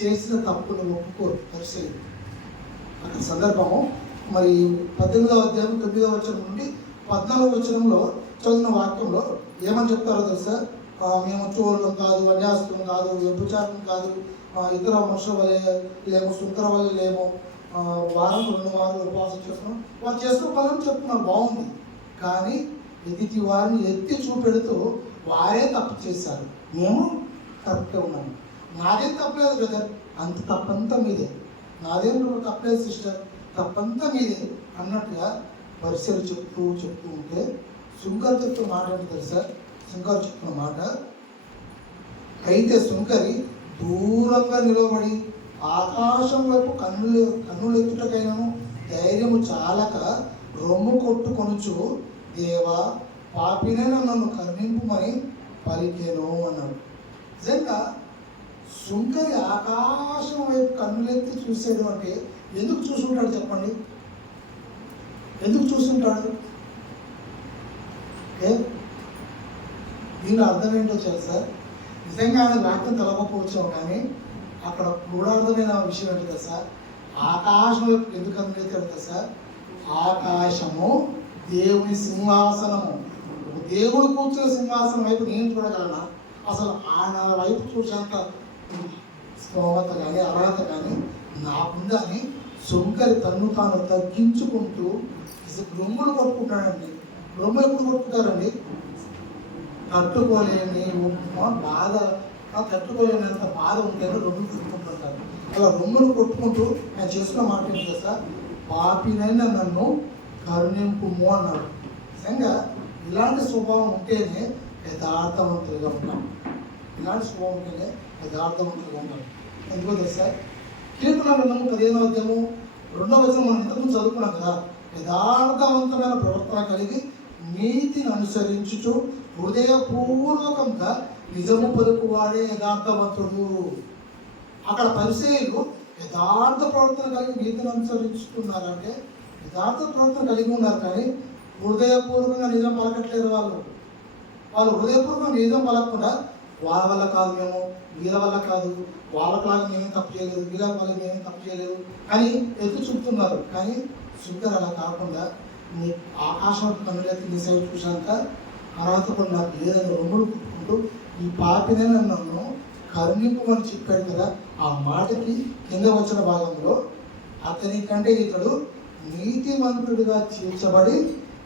చేసిన తప్పును ఒప్పుకోరు పరిచయం. అక్కడ సందర్భము మరి 18వ అధ్యాయం 9వ వచనం నుండి 14వ వచనంలో చదివిన వాక్యంలో ఏమని చెప్తారో తెలుసా? మేము చోరులం కాదు, అన్యాస్తం కాదు, వ్యభిచారం కాదు, ఇతర మనుషుల వల్ల లేము, సుంకర వల్ల లేము, వారం 2 వారాలు ఉపవాసం చేస్తున్నాం, వాళ్ళు చేస్తున్న పనులు చెప్తున్నారు, బాగుంది. కానీ ఎదుటి వారిని ఎత్తి చూపెడుతూ వారే తప్పు చేశారు, మేము కరెక్ట్గా ఉన్నాము, నాదేం తప్పలేదు బ్రదర్, అంత తప్పంతా మీదే, నాదేం తప్పలేదు సిస్టర్, తప్పంతా మీదే అన్నట్టుగా పరిచయం చెప్తూ ఉంటే సుంకరు చెప్తున్న మాట ఏంటి తెలుసా? సుంకరు చెప్తున్న మాట, అయితే సుంకరి దూరంగా నిలబడి ఆకాశం వైపు కన్నులెత్తుటకైనను ధైర్యము చాలక రొమ్ము కొట్టుకొనుచు, దేవా పాపినైనా నన్ను కరుణింపుమని పలికేను అన్నాడు. నిజంగా సుంకరి ఆకాశం వైపు కన్నులెత్తి చూసాడు అంటే ఎందుకు చూసుంటాడు చెప్పండి? ఎందుకు చూసుంటాడు? దీని అర్థం ఏంటో తెలుసా? నిజంగా ఆయన వాక్యం తెలవకపోవచ్చు, కానీ అక్కడ గూఢార్థమైన విషయం ఏంటో తెలుసా? ఆకాశం వైపు ఎందుకు కన్నులెత్తాడు తెలుసా? ఆకాశము దేవుని సింహాసనము, దేవుడు కూర్చున్న సింహాసనం వైపు నేను చూడగలనా? అసలు ఆయన వైపు చూసేంత స్తోమత కానీ అర్హత కానీ నాకుందని సుంకరి తన్ను తాను తగ్గించుకుంటూ రొమ్ములు కొట్టుకుంటాడండి. రొమ్ము ఎప్పుడు కొట్టుకుంటారండి? తట్టుకోలేని బాధ, తట్టుకోలేనంత బాధ ఉంటేనే రొమ్ములు కొట్టుకుంటుంటారు. అలా రొమ్ములు కొట్టుకుంటూ నేను చేసుకున్న మాట ఏంటి తెలుసా? పాపినైనా నన్ను కరుణింపుము అన్నాడు. నిజంగా ఇలాంటి స్వభావం ఉంటేనే యథార్థవంతులుగా ఉంటాం. ఇలాంటి స్వభావం ఉంటేనే యథార్థవంతులుగా ఉంటాం. ఎందుకో తెలుసా? కీర్తన గ్రంథము 15వ అధ్యాయము 2వ వచనం మనం ఇంతకుముందు చదువుకున్నాం కదా. యథార్థవంతమైన ప్రవర్తన కలిగి నీతిని అనుసరించుచు హృదయపూర్వకంగా నిజము పలుకువాడే యథార్థవంతుడు. అక్కడ పరిచయులు యథార్థ ప్రవర్తన కలిగి నీతిని అనుసరించుకున్నారంటే యథార్థ ప్రవర్తన కలిగి ఉన్నారు, కానీ హృదయపూర్వకంగా నిజం పలకట్లేదు. వాళ్ళు హృదయపూర్వకంగా నిజం పలకకుండా వాళ్ళ వల్ల కాదు, మేము వీళ్ళ వల్ల కాదు, వాళ్ళలాగా మేమేం తప్పు చేయలేదు, వీళ్ళ వల్ల మేమేం తప్పు చేయలేదు అని ఎత్తి చూపుతున్నారు. కానీ సుంకర్ అలా కాకుండా నీ ఆకాశం కన్నులెత్తి నీ సేవ చూశాక అర్హత కూడా నాకు లేదని రొమ్ములు కుట్టుకుంటూ ఈ పాపినైనా నన్ను కరుణింపమని చెప్పాడు కదా. ఆ మాటకి కింద వచ్చిన భాగంలో అతని కంటే ఇతడు నీతిమంతుడిగా చేర్చబడి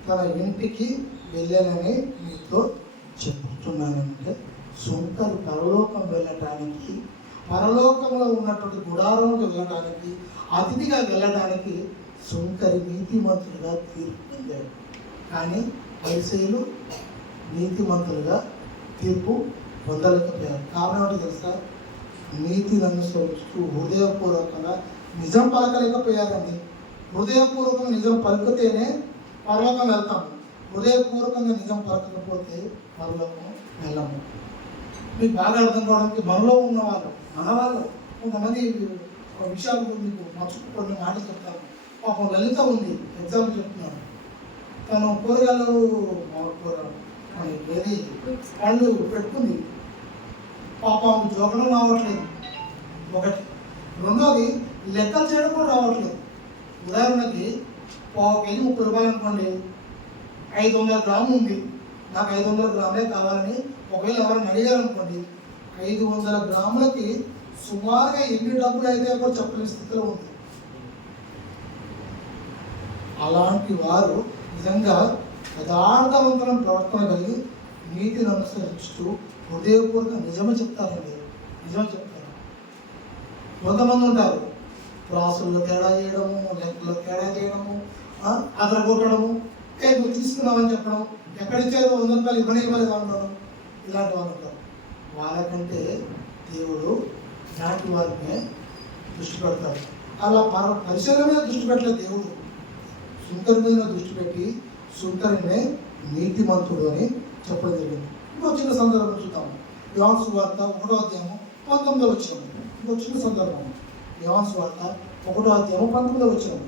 తన ఇంటికి వెళ్ళానని మీతో చెప్తున్నానంటే, సుంకరు పరలోకం వెళ్ళటానికి, పరలోకంలో ఉన్నటువంటి గుడారంలోకి వెళ్ళడానికి, అతిథిగా వెళ్ళడానికి సుంకరి నీతిమంతులుగా తీర్పు పొందాడు. కానీ పరిసయ్యులు నీతిమంతులుగా తీర్పు పొందలేకపోయారు. కారణం ఏంటో తెలుసా? నీతిని అనుసరిస్తూ హృదయపూర్వకంగా నిజం పలకలేకపోయారండి. హృదయపూర్వకంగా నిజం పలికితేనే పరలోకం వెళ్తాము. హృదయపూర్వకంగా నిజం పలకకపోతే పరలోకం వెళ్ళము. మీకు బాగా అర్థం కావడానికి మనలో ఉన్నవాళ్ళు, మన వాళ్ళు కొంతమంది విషయాలు మీకు మర్చిపోయిన మాటలు చెప్తాను. పాపం లలిత ఉంది, ఎగ్జాంపుల్ చెప్తున్నాను. తను కూరగాయలు ఏది పళ్ళు పెట్టుకుంది, పాపం జోకడం రావట్లేదు ఒకటి. రెండోది లెక్కలు చేయడం కూడా రావట్లేదు. ఉదాహరణకి 1 కేజీ 30 రూపాయలు అనుకోండి, 500 గ్రాములు ఉంది, నాకు 500 గ్రాములే కావాలని ఒకవేళ ఎవరైనా అడిగారు అనుకోండి, 500 గ్రాములకి సుమారుగా ఎన్ని డబ్బులు అయితే కూడా చెప్పలేని స్థితిలో ఉంది. అలాంటి వారు నిజంగా యథార్థవంతమైన ప్రవర్తన కలిగి నీతిని అనుసరిస్తూ హృదయపూర్వక నిజమే చెప్తారండి. నిజం చెప్తారు. కొంతమంది ఉంటారు క్లాసుల్లో తేడా చేయడము, లెక్కల్లో తేడా చేయడము, అదరగొట్టడము, నువ్వు తీసుకున్నావని చెప్పడం, ఎక్కడిచ్చారో 100 రూపాయలు ఇవ్వలేదు అనడం, ఇలాంటి వాళ్ళు ఉంటారు. వాళ్ళకంటే దేవుడు ఇలాంటి వారినే దృష్టి పెడతాడు. అలా పరిసరం మీద దృష్టి పెట్టలేదు దేవుడు, సుంకరి మీద దృష్టి పెట్టి సుంకరినే నీతిమంతుడు అని చెప్పడం జరిగింది. ఇంకో చిన్న సందర్భం చూద్దాము. యోహాను సువార్త 1వ అధ్యాయము 19వ వచనం. ఇంకో చిన్న సందర్భం, యోహాను సువార్త 1వ అధ్యాయము 19వ వచనం.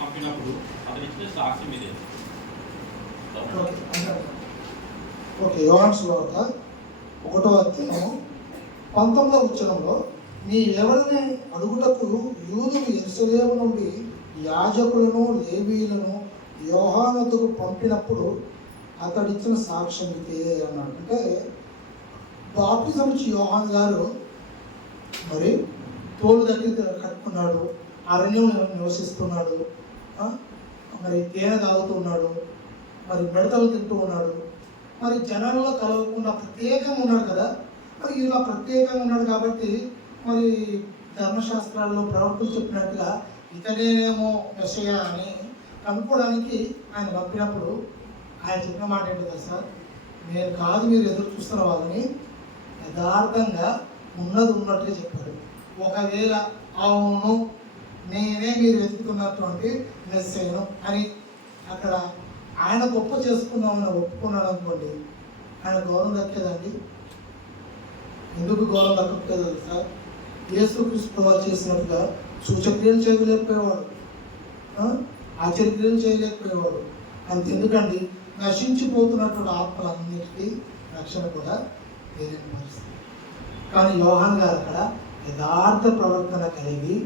పంపినప్పుడు అతను ఇచ్చిన సాక్ష్యం ఇదే. ఓకే, యోహాను సువార్త 1వ అధ్యాయము 19వ వచనంలో, నీ ఎవరిని అడుగుటకు యూదులు యెరూషలేము నుండి యాజకులను లేవీయులను యోహాను వద్దకు పంపినప్పుడు అతడిచ్చిన సాక్ష్యం ఇదే అన్నాడు. అంటే బాప్టిజం ఇచ్చి యోహాను గారు మరి తోలు దగ్గర కట్టుకున్నాడు, అరణ్యంలో నివసిస్తున్నాడు, మరి తేనె తాగుతున్నాడు, మరి మిడతలు తింటూ ఉన్నాడు, మరి జనాల్లో కలవకుండా ప్రత్యేకంగా ఉన్నాడు కదా. మరి ఇలా ప్రత్యేకంగా ఉన్నాడు కాబట్టి మరి ధర్మశాస్త్రాల్లో ప్రవక్తలు చెప్పినట్టుగా ఇతనేమో మెస్సయ్య అని కనుక్కోవడానికి ఆయన పంపినప్పుడు ఆయన చెప్పిన మాట ఏంటో తెలుసా? నేను కాదు, మీరు ఎదురు చూస్తున్న వాళ్ళని యథార్థంగా ఉన్నది ఉన్నట్లే చెప్పాడు. ఒకవేళ అవును నేనే మీరు వెతుకుతున్నటువంటి మెస్సయ్యను అని అక్కడ ఆయన గొప్ప చేసుకుందామని ఒప్పుకున్నాడు అనుకోండి, ఆయన గౌరవం దక్కేదండి. ఎందుకు గౌరవం దక్కలేదు సార్? యేసుక్రీస్తు వారు చేసినట్టుగా సూచక్రియలు చేయలేకపోయేవాడు, ఆశ్చర్యక్రియలు చేయలేకపోయేవాడు. అంతెందుకండి, నశించిపోతున్నటువంటి ఆత్మలన్నిటికీ రక్షణ కూడా తెలియని పరిస్థితి. కానీ యోహాను గారు అక్కడ యథార్థ ప్రవర్తన కలిగి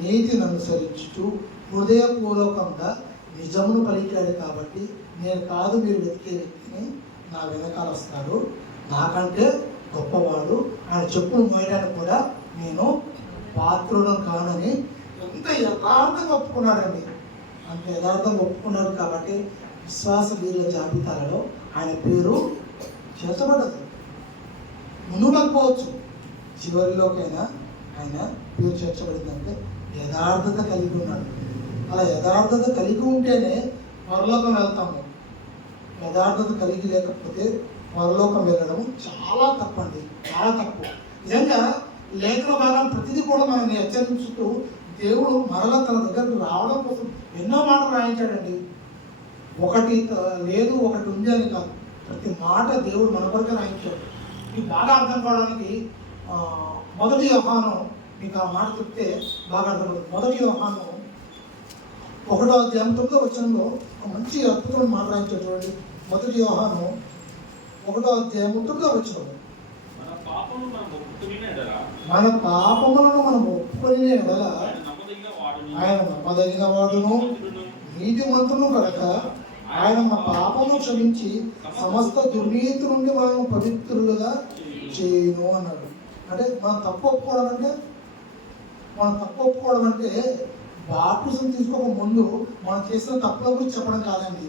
నీతిని అనుసరించుతూ హృదయపూర్వకంగా నిజమును పలికాడు కాబట్టి, నేను కాదు మీరు వెతికే వ్యక్తిని, నా వెనకాల వస్తాడు, నాకంటే గొప్పవాడు, ఆయన చెప్పులు మోయడానికి కూడా నేను పాత్రులను కానని ఎంత యథార్థంగా ఒప్పుకున్నాడండి. అంత యథార్థంగా ఒప్పుకున్నాడు కాబట్టి విశ్వాస వీరుల జాబితాలలో ఆయన పేరు చేర్చబడదు. ముందుకపోవచ్చు, చివరిలోకైనా ఆయన పేరు చేర్చబడిందంటే యథార్థత కలిగి ఉన్నాడు. అలా యథార్థత కలిగి ఉంటేనే పరలోకం వెళ్తాము. యథార్థత కలిగి లేకపోతే పరలోకం వెళ్ళడం చాలా తప్పండి, చాలా తప్పు. నిజంగా లేఖన భాగాలు ప్రతిదీ కూడా మనల్ని హెచ్చరించుతూ దేవుడు మరలా తన దగ్గరకు రావడం కోసం ఎన్నో మాటలు రాయించాడండి. ఒకటి లేదు ఒకటి ఉంది అని కాదు, ప్రతి మాట దేవుడు మన కొరకే రాయించాడు. మీకు బాగా అర్థం కావడానికి 1 యోహాను, మీకు ఆ మాట చెప్తే బాగా అర్థమవుతుంది. 1 యోహాను 1వ అధ్యాయం 9వ వచనంలో మంచి అద్భుతమైన మాట రాయించాడు చూడండి. 1 యోహాను 1వ అధ్యాయం 9వ వచనం, మన పాపములను మనం ఒప్పుకొని ఎడల ఆయన నమ్మదగిన వాడును నీతిమంతును కనుక ఆయన మన పాపము క్షమించి సమస్త దుర్నీతి నుండి మనం పవిత్రులుగా చేయను అన్నాడు. అంటే మనం తప్పు ఒప్పుకోవడం అంటే బాప్టిజం తీసుకోక ముందు మనం చేసిన తప్పుల గురించి చెప్పడం కాదండి.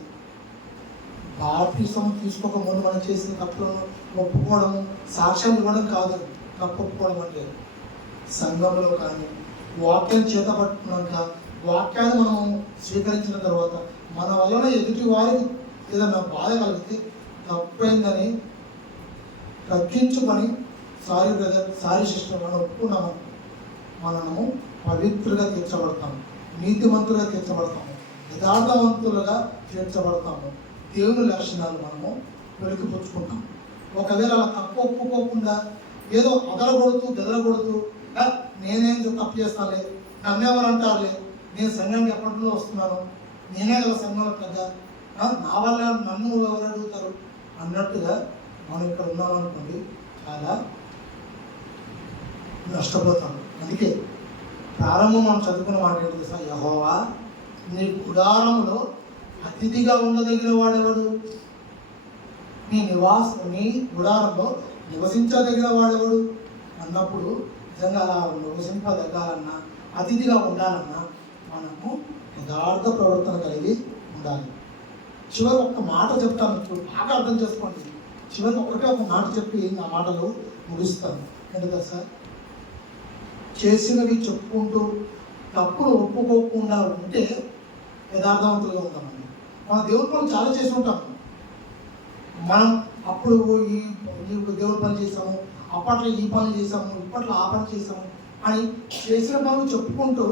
బాప్టిజం తీసుకోక ముందు మనం చేసిన తప్పులను ఒప్పుకోవడం, సాక్ష్యం ఇవ్వడం కాదు. తప్పు ఒప్పుకోవడం అంటే సంఘంలో కానీ వాక్యాన్ని చేతపట్టుకున్నాక, వాక్యాన్ని మనం స్వీకరించిన తర్వాత మన వలన ఎదుటి వారికి ఏదైనా బాధ కలిగితే తప్పైందని తగ్గించుకొని సారీ బ్రదర్, సారీ సిస్టర్ మనం ఒప్పుకున్నాము, మనము పవిత్రుగా తీర్చబడతాము, నీతిమంతులుగా తీర్చబడతాము, యథార్థవంతులుగా తీర్చబడతాము. దేవుని లక్షణాలు మనము వెలికిపుచ్చుకుంటాం. ఒకవేళ అలా తప్పు ఒప్పుకోకుండా ఏదో అదలగొడుతూ బెదలగొడుతూ నేనేం తప్పు చేస్తానులే, నన్ను ఎవరు అంటారులే, నేను సంఘానికి ఎప్పటిలో వస్తున్నాను, నేనే కదా సంఘంలో పెద్ద, నా వల్ల నన్ను ఎవరు అడుగుతారు అన్నట్టుగా మనం ఇక్కడ ఉన్నామనుకోండి, చాలా నష్టపోతాం. అందుకే ప్రారంభం మనం చదువుకున్న మాట ఏంటి సార్? యెహోవా నీ గుడారములో అతిథిగా ఉండదగిన వాడెవడు, నీ గుడారంలో నివసించదగిన వాడెవడు అన్నప్పుడు నిజంగా అలా నివసింపదగాలన్నా అతిథిగా ఉండాలన్నా మనము యథార్థ ప్రవర్తన కలిగి ఉండాలి. చివరి ఒక్క మాట చెప్తాను, ఇప్పుడు బాగా అర్థం చేసుకోండి. చివరి ఒకటే ఒక మాట చెప్పి నా మాటలు ముగిస్తాను. ఏంటంటే సార్, చేసినవి చెప్పుకుంటూ తప్పులు ఒప్పుకోకుండా ఉంటే యథార్థవంతులుగా ఉంటామండి. మన దేవుడి పనులు చాలా చేసి ఉంటాము. మనం అప్పుడు ఈ దేవుడి పని చేసాము, అప్పట్లో ఈ పని చేసాము, ఇప్పట్లో ఆ పని చేసాము అని చేసిన పనులు చెప్పుకుంటూ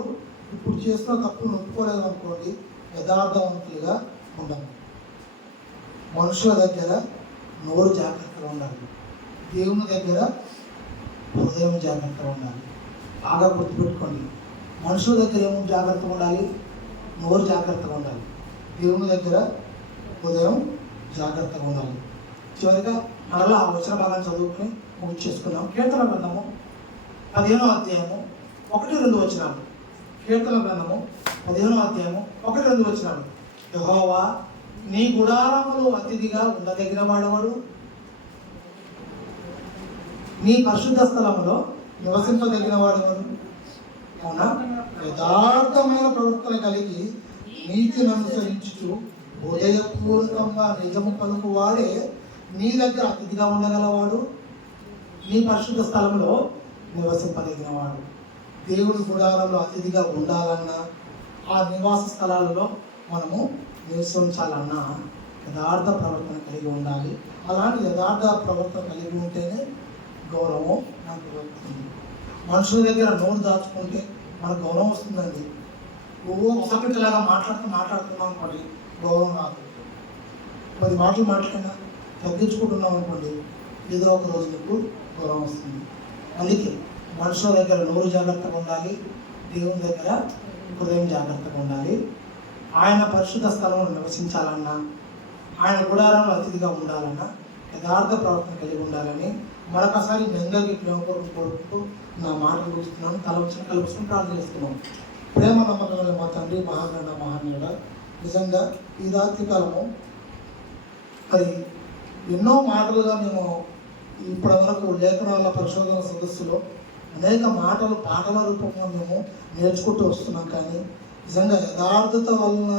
ఇప్పుడు చేస్తున్న తప్పులు ఒప్పుకోలేదు అనుకోండి, యథార్థవంతులుగా ఉండాలి. మనుషుల దగ్గర నోరు జాగ్రత్తగా ఉండాలి, దేవుని దగ్గర హృదయం జాగ్రత్తగా ఉండాలి. బాగా గుర్తుపెట్టుకోండి. మనుషుల దగ్గర ఏమో జాగ్రత్తగా ఉండాలి, నోరు జాగ్రత్తగా ఉండాలి. దేవుని దగ్గర హృదయం జాగ్రత్తగా ఉండాలి. చివరిగా మరలా ఆ వచన భాగాన్ని చదువుకుని ముగించేసుకున్నాం. కీర్తన గ్రంథము 15వ అధ్యాయము 1-2 వచనాలు. కీర్తన గ్రంథము 15వ అధ్యాయము 1-2 వచనాలు. యెహోవా, నీ గుడారములో అతిథిగా ఉండదగిన వాడెవడు? నీ పరిశుద్ధ స్థలములో నివసింపదగిన వాడెవడు? అవునా? యథార్థమైన ప్రవర్తన కలిగి నీతిని అనుసరించుచు హృదయపూర్వకంగా నిజము పలుకు వాడే నీ దగ్గర అతిథిగా ఉండగలవాడు, నీ పరిశుద్ధ స్థలంలో నివసింపదగిన వాడు. దేవుడి గుడారంలో అతిథిగా ఉండాలన్నా, ఆ నివాస స్థలాలలో మనము నివసించాలన్నా యథార్థ ప్రవర్తన కలిగి ఉండాలి. అలాంటి యథార్థ ప్రవర్తన కలిగి ఉంటేనే గౌరవం నాకు వస్తుంది. మనుషుల దగ్గర నోరు దాచుకుంటే మనకు గౌరవం వస్తుందండి. ఒకసారిలాగా మాట్లాడుతున్నాం అనుకోండి, గౌరవం రాదు. 10 మాటలు మాట్లాడినా తగ్గించుకుంటున్నాం అనుకోండి, ఏదో ఒక రోజు నీకు గౌరవం వస్తుంది. అందుకే మనుషుల దగ్గర నోరు జాగ్రత్తగా ఉండాలి, దేవుని దగ్గర హృదయం జాగ్రత్తగా ఉండాలి. ఆయన పరిశుద్ధ స్థలంలో నివసించాలన్నా, ఆయన గుడారంలో అతిథిగా ఉండాలన్నా యథార్థ ప్రవర్తన కలిగి ఉండాలని మరొకసారి మీ అందరికీ ప్రేమపూర్వకం కోరుకుంటూ నా మాటలు ముగిస్తున్నాను. కలుపుకుని ప్రార్థన చేస్తున్నాం. ప్రేమ నమ్మకం మా తండ్రి, మహాగణ మహానీయుడ, నిజంగా ఈ రాత్రి కాలము మరి ఎన్నో మాటలుగా మేము ఇప్పటి వరకు లేఖనాల పరిశోధన సదస్సులో అనేక మాటలు పాటల రూపంలో మేము నేర్చుకుంటూ వస్తున్నాం. కానీ నిజంగా యథార్థత వలన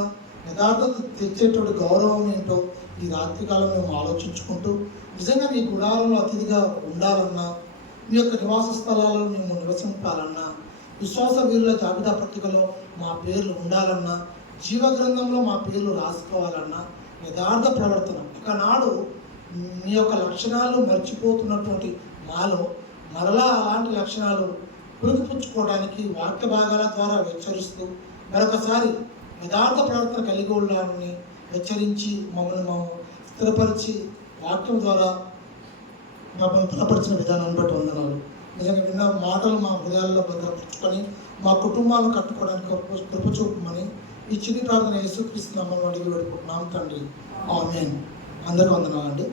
యథార్థత తెచ్చేటువంటి గౌరవం ఏంటో ఈ రాత్రికాలం మేము ఆలోచించుకుంటూ, నిజంగా నీ గుడారంలో అతిథిగా ఉండాలన్నా, మీ యొక్క నివాస స్థలాలలో మేము నివసింపాలన్నా, విశ్వాస వీరుల జాబితా పట్టికలో మా పేర్లు ఉండాలన్నా, జీవ గ్రంథంలో మా పేర్లు రాసుకోవాలన్నా యథార్థ ప్రవర్తన ఒకనాడు మీ యొక్క లక్షణాలు మర్చిపోతున్నటువంటి మాలో మరలా అలాంటి లక్షణాలు పురుగుపుచ్చుకోవడానికి వాక్య భాగాల ద్వారా హెచ్చరిస్తూ మరొకసారి యథార్థ ప్రవర్తన కలిగి ఉండాలని హెచ్చరించి మమ్మల్ని స్థిరపరిచి వాక్యం ద్వారా మమ్మల్ని స్థిరపరిచిన విధానాన్ని బట్టి వందనాలు. నిజంగా విన్న మాటలు మా హృదయాల్లో భద్రపరుచుకొని మా కుటుంబాలను కట్టుకోవడానికి కృప చూపమని ఈ చిన్ని ప్రార్థన యేసుక్రీస్తు నామములో అడిగి వేడుకుంటున్నాం తండ్రి. ఆమేన్. అందరికీ వందనాలండి.